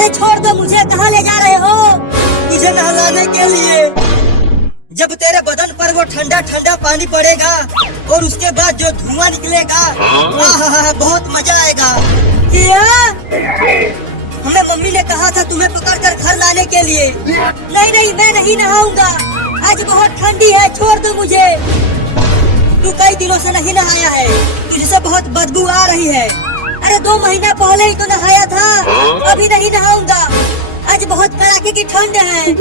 अरे छोड़ दो मुझे, कहाँ ले जा रहे हो? तुझे नहलाने के लिए। जब तेरे बदन पर वो ठंडा ठंडा पानी पड़ेगा और उसके बाद जो धुआं निकलेगा, आहा बहुत मजा आएगा। क्या? हमें मम्मी ने कहा था तुम्हें पकड़ कर घर लाने के लिए। नहीं नहीं, मैं नहीं नहाऊंगा, आज बहुत ठंडी है, छोड़ दो मुझे। तू कई दिनों से नहीं नहाया है, तुझसे बहुत बदबू आ रही है। अरे 2 महीना पहले ही तो नहाया था, अभी नहीं नहाऊंगा, आज बहुत कड़ाके की ठंड है।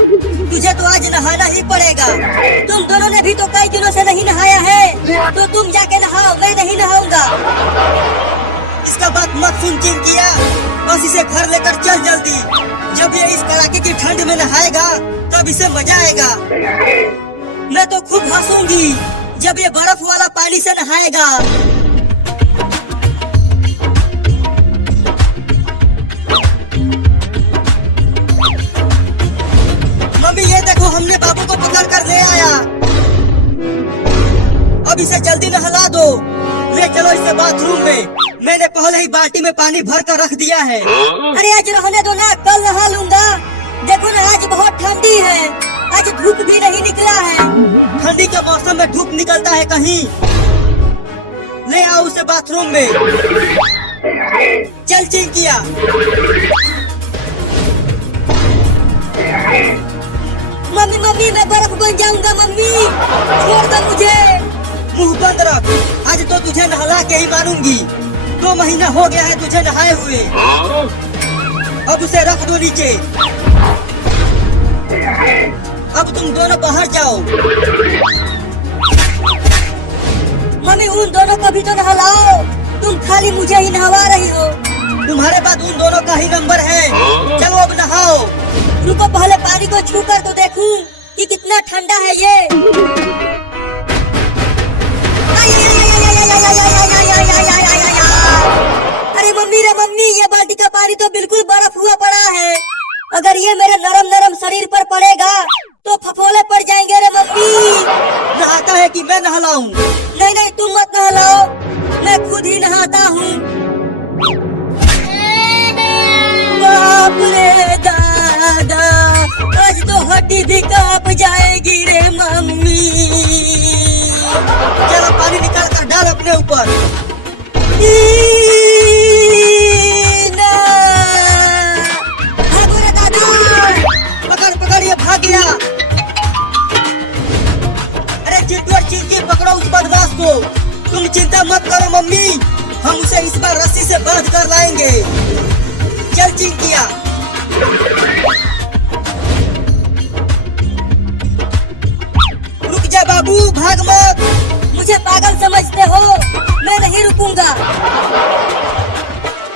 तुझे तो आज नहाना ही पड़ेगा। तुम दोनों ने भी तो कई दिनों से नहीं नहाया है, तो तुम जाके नहाओ, मैं नहीं नहाऊंगा। इसका बात मत सुन चिंकिया, बस इसे घर लेकर चल जल्दी। जब ये इस कड़ाके की ठंड में नहाएगा तब इसे मजा आएगा। मैं तो खूब हंसूंगी जब ये बर्फ वाला पानी से नहाएगा। मम्मी ये देखो, हमने बाबू को पकड़ कर ले आया। अब इसे जल्दी नहला दो। ले चलो इसे बाथरूम में, मैंने पहले ही बाल्टी में पानी भर कर रख दिया है। अरे आज रहने दो ना, कल नहा लूंगा। देखो ना आज बहुत ठंडी है, आज धूप भी नहीं निकला है। ठंडी के मौसम में धूप निकलता है कहीं? ले आओ उसे बाथरूम में। चल चिंकिया। मम्मी मम्मी, मैं बर्फ बन जाऊंगा, मम्मी छोड़ दो मुझे। मुंह बंद रख, आज तो तुझे नहला के ही मारूंगी। 2 महीना हो गया है तुझे नहाए हुए। अब उसे रख दो नीचे। अब तुम दोनों बाहर जाओ। मम्मी उन दोनों को भी तो नहलाओ, तुम खाली मुझे ही नहवा रही हो। तुम्हारे बाद उन दोनों का ही नंबर है। चलो अब नहाओ। रुको, पहले पानी को छू कर तो देखूं कि कितना ठंडा है ये। अरे मम्मी रे मम्मी, ये बाल्टी का पानी तो बिल्कुल बर्फ हुआ पड़ा है। अगर ये मेरे नरम नरम शरीर पर पड़ेगा तो फफोले पड़ जाएंगे रे मम्मी। नहाता है कि मैं नहलाऊं? नहीं नहीं, तुम मत नहलाओ, मैं खुद ही नहाता हूँ। बाप रे दादा, आज तो हड्डी भी कांप जाएगी रे मम्मी। चलो पानी निकाल कर डाल अपने ऊपर। भागो रे दादा। पकड़ पकड़, ये भाग गया। अरे चिंटू और चिंकी, पकड़ो उस बदमाश को। तुम चिंता मत करो मम्मी, हम उसे इस बार रस्सी से बांध कर लाएंगे। चल चिंकिया। रुक जा बाबू, भाग मत। मुझे पागल समझते हो? मैं नहीं रुकूंगा।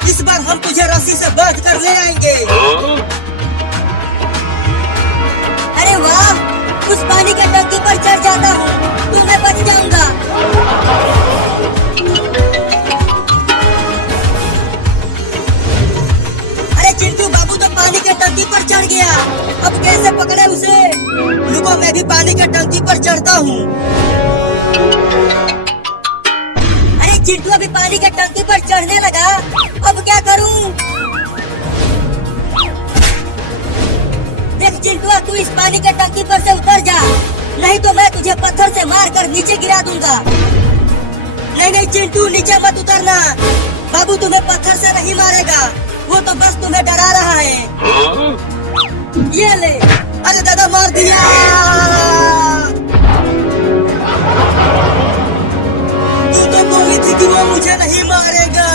इस बार हम तुझे रस्सी से बांध कर ले आएंगे। अरे वाह, उस पानी के टंकी पर चढ़ जाता हूँ तो मैं बच जाऊंगा। अरे चिंटू, बाबू तो पानी के टंकी पर चढ़ गया, अब कैसे पकड़े उसे? रुको, मैं भी पानी के टंकी पर चढ़ता हूँ। अरे चिंटू अभी पानी के टंकी पर चढ़ने लगा, अब क्या करूं? देख चिंटू, तू इस पानी के टंकी पर से उतर जा, नहीं तो मैं तुझे पत्थर से मार कर नीचे गिरा दूंगा। नहीं नहीं चिंटू, नीचे मत उतरना। बाबू तुम्हें पत्थर से नहीं मारेगा, वो तो बस तुम्हें डरा रहा है। ये ले। अरे दादा, मार दिया। तू तो बोली थी कि वो मुझे नहीं मारेगा।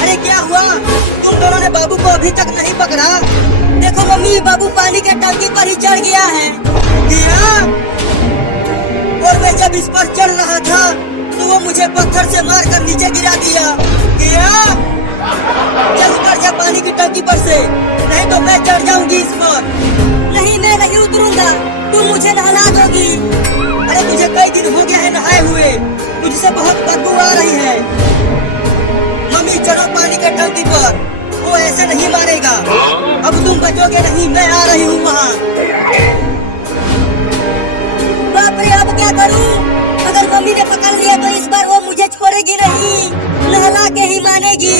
अरे क्या हुआ? तुम दोनों ने बाबू को अभी तक नहीं पकड़ा? देखो मम्मी, बाबू पानी के टंकी पर ही चढ़ गया है। क्या? और मैं जब इस पर चढ़ रहा था तो वो मुझे पत्थर से मार कर नीचे गिरा दिया। क्या? चल उतर जा पानी की टंकी पर से, नहीं तो मैं चढ़ जाऊंगी इस पर। नहीं, मैं नहीं उतरूंगा, तुम मुझे नहला दोगी। अरे तुझे कई दिन हो गया है नहाए हुए, तुझसे बहुत बदबू आ रही है। मम्मी चलो पानी के टंकी पर, वो ऐसे नहीं मारेगा। अब तुम बचोगे नहीं, मैं आ रही हूँ वहाँ। बाप रे, अब क्या करूं? अगर मम्मी ने पकड़ लिया तो इस बार वो मुझे छोड़ेगी नहीं, नहला के ही मानेगी।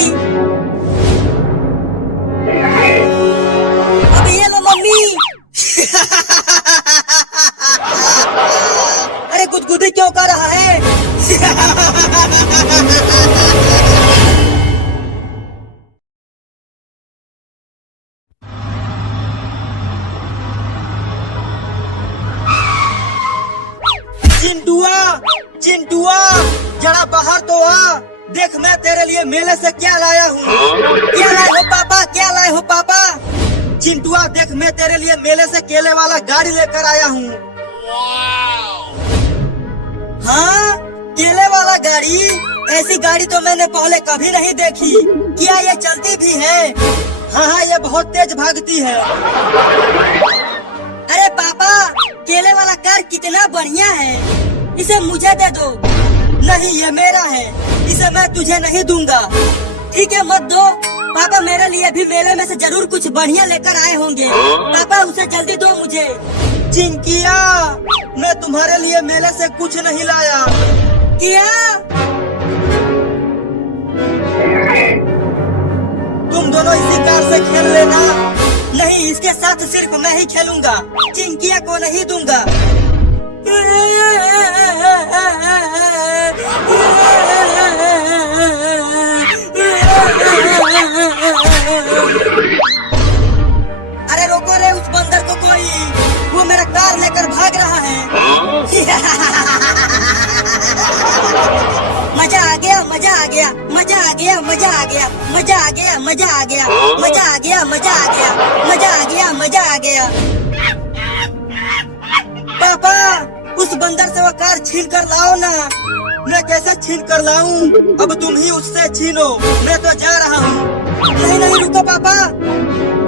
अब ये लो मम्मी। अरे गुदगुदी क्यों कर रहा है? चिंटुआ, चिंटुआ, जरा बाहर तो आ। देख मैं तेरे लिए मेले से क्या लाया हूँ। क्या लाए हो पापा, क्या लाए हो पापा? चिंटुआ देख मैं तेरे लिए मेले से केले वाला गाड़ी लेकर आया हूँ। हाँ, केले वाला गाड़ी? ऐसी गाड़ी तो मैंने पहले कभी नहीं देखी। क्या ये चलती भी है? हाँ हाँ, ये बहुत तेज भागती है। अरे पापा, केले वाला कार कितना बढ़िया है, इसे मुझे दे दो। नहीं, ये मेरा है, इसे मैं तुझे नहीं दूंगा। ठीक है, मत दो। पापा मेरे लिए भी मेले में से जरूर कुछ बढ़िया लेकर आए होंगे। पापा उसे जल्दी दो मुझे। चिंकिया, मैं तुम्हारे लिए मेले से कुछ नहीं लाया। क्या? तुम दोनों इसी कार से खेल लेना। नहीं, इसके साथ सिर्फ मैं ही खेलूंगा, चिंकिया को नहीं दूंगा। अरे रोको रे उस बंदर को कोई, वो मेरा कार लेकर भाग रहा है। मजा आ गया, मजा आ गया, मजा आ गया, मजा आ गया, मजा आ गया, मजा आ गया, मजा आ गया, मजा आ गया, मजा आ गया, मजा आ गया। पापा, उस बंदर से वो कार छीन कर लाओ ना। मैं कैसे छीन कर लाऊं? अब तुम ही उससे छीनो, मैं तो जा रहा हूँ। नहीं नहीं रुको पापा,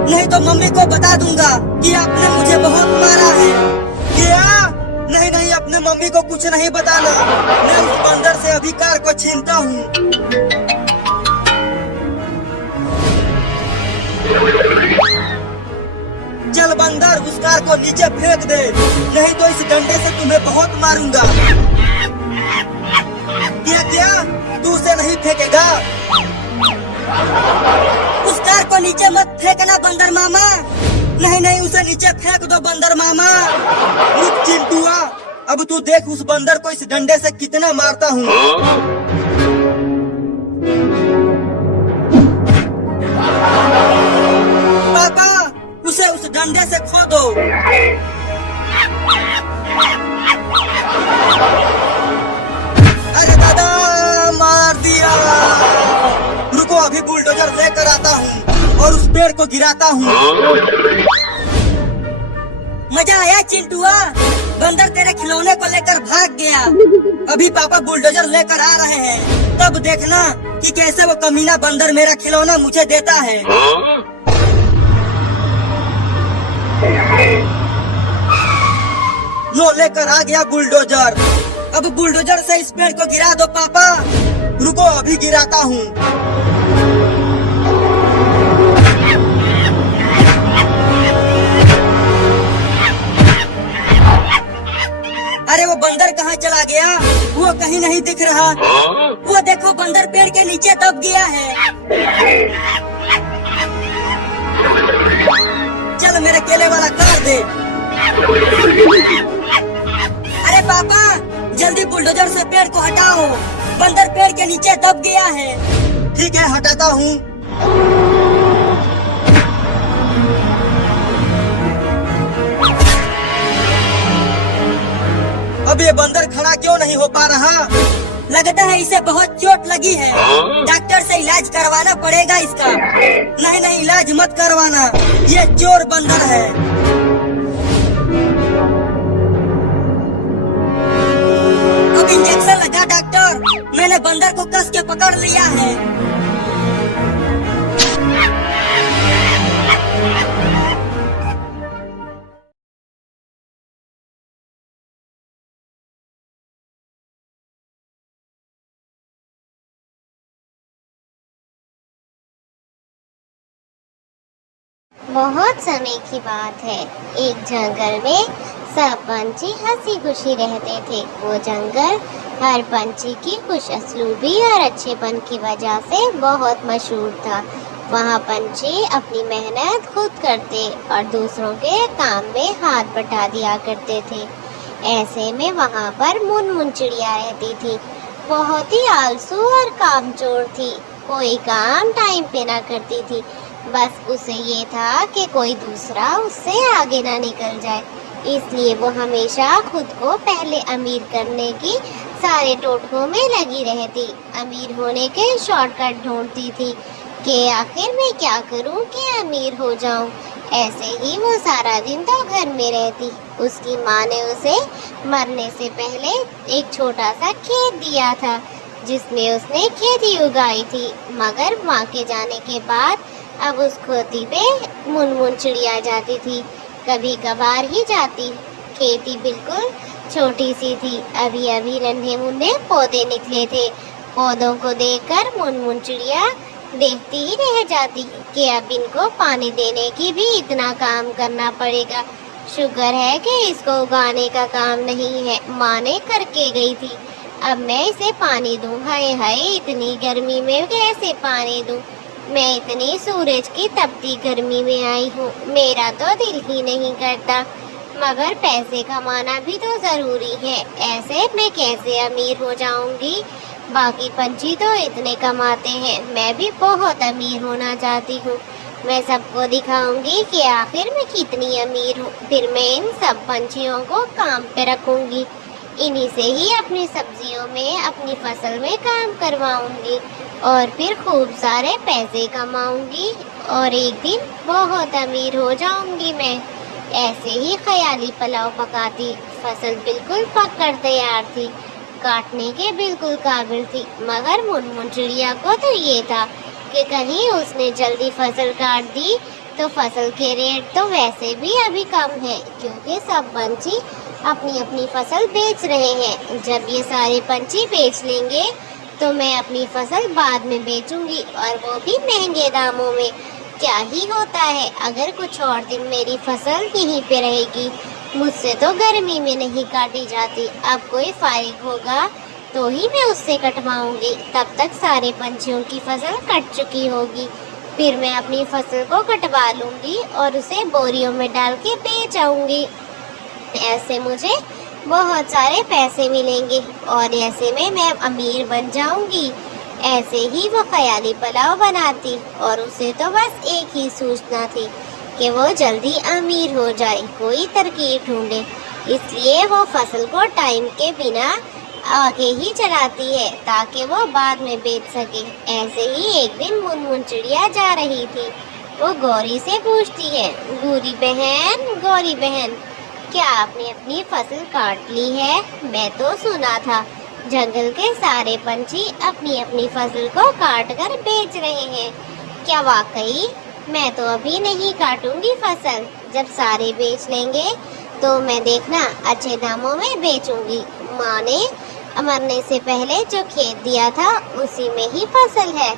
नहीं तो मम्मी को बता दूंगा कि आपने मुझे बहुत मारा है। क्या? नहीं नहीं, अपने मम्मी को कुछ नहीं बताना। मैं उस बंदर से अभी कार को छीनता हूँ। चल बंदर, उस कार को नीचे फेंक दे, नहीं तो इस डंडे से तुम्हें बहुत मारूंगा। क्या क्या? तू उसे नहीं फेंकेगा? उस कार को नीचे मत फेंकना बंदर मामा। नहीं नहीं, उसे नीचे फेंक दो बंदर मामा। रुक चिंटुआ, अब तू देख उस बंदर को इस डंडे से कितना मारता हूँ। पापा, उसे उस डंडे से खो दो। अरे दादा, मार दिया। रुको, अभी बुलडोजर लेकर आता हूँ और उस पेड़ को गिराता हूँ। मजा आया चिंटुआ? बंदर तेरे खिलौने को लेकर भाग गया। अभी पापा बुलडोजर लेकर आ रहे हैं, तब देखना कि कैसे वो कमीना बंदर मेरा खिलौना मुझे देता है। लो, लेकर आ गया बुलडोजर। अब बुलडोजर से इस पेड़ को गिरा दो पापा। रुको, अभी गिराता हूँ। अरे वो बंदर कहाँ चला गया? वो कहीं नहीं दिख रहा। वो देखो, बंदर पेड़ के नीचे दब गया है। चल मेरे केले वाला कार दे। अरे पापा, जल्दी बुलडोजर से पेड़ को हटाओ, बंदर पेड़ के नीचे दब गया है। ठीक है, हटाता हूँ। अब ये बंदर खड़ा क्यों नहीं हो पा रहा? लगता है इसे बहुत चोट लगी है। डॉक्टर से इलाज करवाना पड़ेगा इसका। नहीं नहीं, इलाज मत करवाना, ये चोर बंदर है। अब इंजेक्शन लगा डॉक्टर, मैंने बंदर को कस के पकड़ लिया है। बहुत समय की बात है, एक जंगल में सब पंछी हंसी खुशी रहते थे। वो जंगल हर पंछी की खुश असलूबी और अच्छेपन की वजह से बहुत मशहूर था। वहाँ पंछी अपनी मेहनत खुद करते और दूसरों के काम में हाथ बटा दिया करते थे। ऐसे में वहाँ पर मुनमुन चिड़िया रहती थी। बहुत ही आलसू और कामचोर थी। कोई काम टाइम पे ना करती थी। बस उसे ये था कि कोई दूसरा उससे आगे ना निकल जाए, इसलिए वो हमेशा खुद को पहले अमीर करने की सारे टोटकों में लगी रहती। अमीर होने के शॉर्टकट ढूंढती थी कि आखिर मैं क्या करूं कि अमीर हो जाऊं। ऐसे ही वो सारा दिन तो घर में रहती। उसकी माँ ने उसे मरने से पहले एक छोटा सा खेत दिया था जिसमें उसने खेती उगाई थी, मगर माँ के जाने के बाद अब उस खेती पे मुनमुन चिड़िया जाती थी। कभी कभार ही जाती। खेती बिल्कुल छोटी सी थी। अभी अभी नन्हे मुन्ने पौधे निकले थे। पौधों को देखकर मुनमुन चिड़िया देखती ही रह जाती कि अब इनको पानी देने की भी इतना काम करना पड़ेगा। शुक्र है कि इसको उगाने का काम नहीं है, माँ ने करके गई थी। अब मैं इसे पानी दूं। हाय हाय, इतनी गर्मी में कैसे पानी दूं? मैं इतनी सूरज की तपती गर्मी में आई हूँ, मेरा तो दिल ही नहीं करता। मगर पैसे कमाना भी तो जरूरी है, ऐसे मैं कैसे अमीर हो जाऊंगी? बाकी पंछी तो इतने कमाते हैं, मैं भी बहुत अमीर होना चाहती हूँ। मैं सबको दिखाऊंगी कि आखिर मैं कितनी अमीर हूँ। फिर मैं इन सब पंछियों को काम पे रखूंगी। इन्हीं से ही अपनी सब्जियों में, अपनी फसल में काम करवाऊंगी और फिर खूब सारे पैसे कमाऊंगी और एक दिन बहुत अमीर हो जाऊंगी मैं। ऐसे ही ख्याली पुलाव पकाती। फसल बिल्कुल पककर तैयार थी, काटने के बिल्कुल काबिल थी। मगर मुनमुन चिड़िया को तो ये था कि कहीं उसने जल्दी फसल काट दी तो फसल के रेट तो वैसे भी अभी कम है, क्योंकि सब पंछी अपनी अपनी फसल बेच रहे हैं। जब ये सारे पंछी बेच लेंगे तो मैं अपनी फसल बाद में बेचूंगी, और वो भी महंगे दामों में। क्या ही होता है अगर कुछ और दिन मेरी फसल यहीं पे रहेगी। मुझसे तो गर्मी में नहीं काटी जाती। अब कोई फारिग होगा तो ही मैं उससे कटवाऊंगी। तब तक सारे पंछियों की फसल कट चुकी होगी। फिर मैं अपनी फसल को कटवा लूंगी और उसे बोरियों में डाल के बेच आऊंगी। ऐसे मुझे बहुत सारे पैसे मिलेंगे और ऐसे में मैं अमीर बन जाऊंगी। ऐसे ही वो ख्याली पुलाव बनाती और उसे तो बस एक ही सूझना थी कि वो जल्दी अमीर हो जाए, कोई तरकीब ढूंढे। इसलिए वो फसल को टाइम के बिना आगे ही चलाती है ताकि वो बाद में बेच सके। ऐसे ही एक दिन मुनमुन चिड़िया जा रही थी। वो गौरी से पूछती है, गौरी बहन, क्या आपने अपनी फसल काट ली है? मैं तो सुना था जंगल के सारे पंछी अपनी अपनी फसल को काट कर बेच रहे हैं। क्या वाकई? मैं तो अभी नहीं काटूंगी फसल। जब सारे बेच लेंगे तो मैं देखना अच्छे दामों में बेचूंगी। माँ ने मरने से पहले जो खेत दिया था उसी में ही फसल है।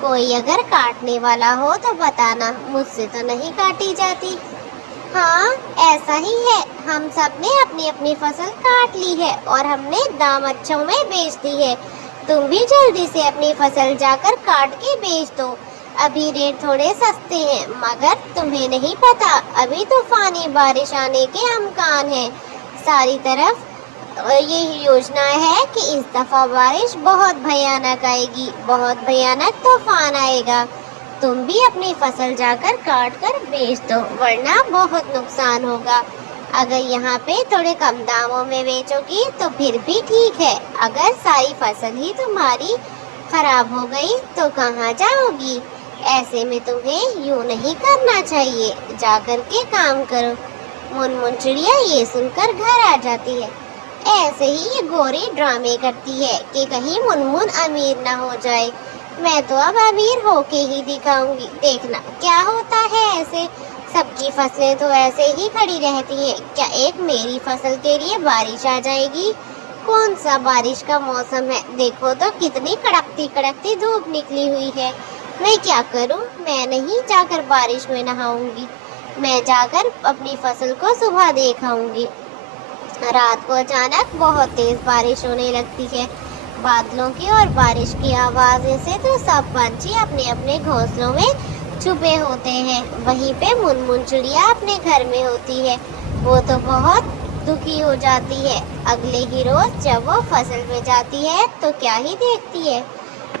कोई अगर काटने वाला हो तो बताना, मुझसे तो नहीं काटी जाती। हाँ, ऐसा ही है। हम सब ने अपनी अपनी फसल काट ली है और हमने दाम अच्छों में बेच दी है। तुम भी जल्दी से अपनी फसल जाकर काट के बेच दो। अभी रेट थोड़े सस्ते हैं, मगर तुम्हें नहीं पता अभी तूफानी बारिश आने के अमकान है। सारी तरफ ये योजना है कि इस दफा बारिश बहुत भयानक आएगी, बहुत भयानक तूफान आएगा। तुम भी अपनी फसल जाकर काट कर बेच दो, वरना बहुत नुकसान होगा। अगर यहाँ पे थोड़े कम दामों में बेचोगी तो फिर भी ठीक है। अगर सारी फसल ही तुम्हारी खराब हो गई तो कहाँ जाओगी? ऐसे में तुम्हें यूँ नहीं करना चाहिए, जाकर के काम करो। मुनमुन चिड़िया ये सुनकर घर आ जाती है। ऐसे ही ये गौरी ड्रामे करती है कि कहीं मुनमुन अमीर ना हो जाए। मैं तो अब अमीर होके ही दिखाऊंगी, देखना क्या होता है। ऐसे सबकी फसलें तो ऐसे ही खड़ी रहती हैं। क्या एक मेरी फसल के लिए बारिश आ जाएगी? कौन सा बारिश का मौसम है? देखो तो कितनी कड़कती कड़कती धूप निकली हुई है। मैं क्या करूं? मैं नहीं जाकर बारिश में नहाऊंगी। मैं जाकर अपनी फसल को सुबह देखाऊंगी। रात को अचानक बहुत तेज बारिश होने लगती है। बादलों की और बारिश की आवाज़ से तो सब पंछी अपने अपने घोंसलों में छुपे होते हैं। वहीं पे मुनमुन चिड़िया अपने घर में होती है। वो तो बहुत दुखी हो जाती है। अगले ही रोज जब वो फसल में जाती है तो क्या ही देखती है,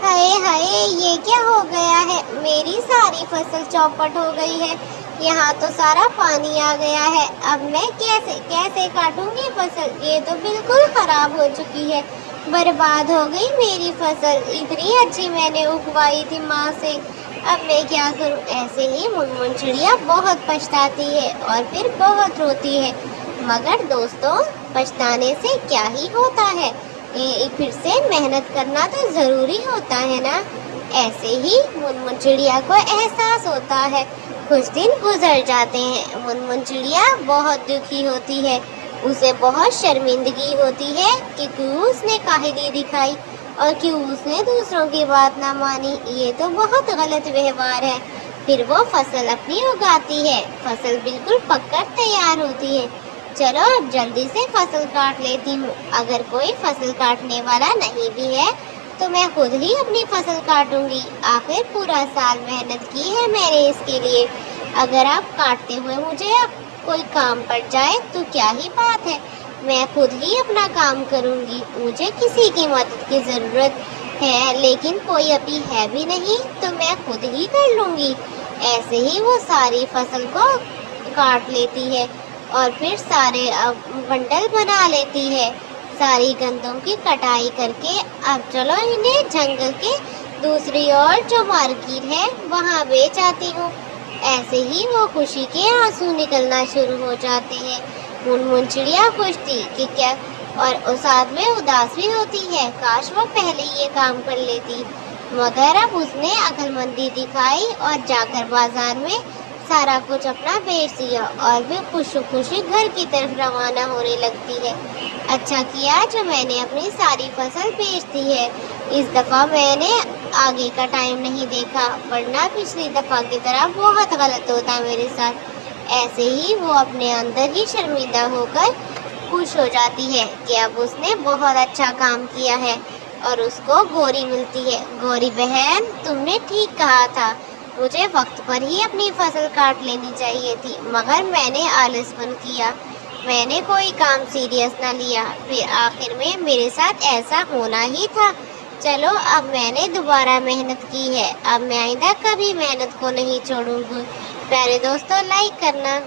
हाय हाय ये क्या हो गया है, मेरी सारी फसल चौपट हो गई है। यहाँ तो सारा पानी आ गया है। अब मैं कैसे कैसे काटूंगी फसल, ये तो बिल्कुल खराब हो चुकी है। बर्बाद हो गई मेरी फसल, इतनी अच्छी मैंने उगवाई थी माँ से। अब मैं क्या करूँ। ऐसे ही मुनमुन चिड़िया बहुत पछताती है और फिर बहुत रोती है। मगर दोस्तों, पछताने से क्या ही होता है, ये फिर से मेहनत करना तो जरूरी होता है ना। ऐसे ही मुनमुन चिड़िया को एहसास होता है। कुछ दिन गुजर जाते हैं। मुनमुन चिड़िया बहुत दुखी होती है। उसे बहुत शर्मिंदगी होती है कि क्यों उसने काहिली दिखाई और क्यों उसने दूसरों की बात ना मानी। ये तो बहुत गलत व्यवहार है। फिर वो फसल अपनी उगाती है। फसल बिल्कुल पककर तैयार होती है। चलो अब जल्दी से फसल काट लेती हूँ। अगर कोई फसल काटने वाला नहीं भी है तो मैं खुद ही अपनी फसल काटूंगी। आखिर पूरा साल मेहनत की है मैंने इसके लिए। अगर आप काटते हुए मुझे अब कोई काम पड़ जाए तो क्या ही बात है, मैं खुद ही अपना काम करूंगी। मुझे किसी की मदद की जरूरत है लेकिन कोई अभी है भी नहीं तो मैं खुद ही कर लूंगी। ऐसे ही वो सारी फसल को काट लेती है और फिर सारे बंडल बना लेती है सारी गंदों की कटाई करके। अब चलो इन्हें जंगल के दूसरी ओर जो मार्केट है वहाँ बेच आती हूँ। ऐसे ही वो खुशी के आंसू निकलना शुरू हो जाते हैं। मुनमुन चिड़िया खुश थी कि क्या, और साथ में उदास भी होती है। काश वो पहले ये काम कर लेती, मगर अब उसने अक्लमंदी दिखाई और जाकर बाजार में सारा कुछ अपना बेच दिया और वे खुशी खुशी घर की तरफ रवाना होने लगती है। अच्छा किया जो मैंने अपनी सारी फसल बेच दी है। इस दफ़ा मैंने आगे का टाइम नहीं देखा, वरना पिछली दफ़ा की तरह बहुत गलत होता मेरे साथ। ऐसे ही वो अपने अंदर ही शर्मिंदा होकर खुश हो जाती है कि अब उसने बहुत अच्छा काम किया है और उसको गोरी मिलती है। गोरी बहन, तुमने ठीक कहा था, मुझे वक्त पर ही अपनी फसल काट लेनी चाहिए थी, मगर मैंने आलसपन किया। मैंने कोई काम सीरियस ना लिया, फिर आखिर में मेरे साथ ऐसा होना ही था। चलो अब मैंने दोबारा मेहनत की है, अब मैं आइंदा कभी मेहनत को नहीं छोड़ूंगी। प्यारे दोस्तों, लाइक करना।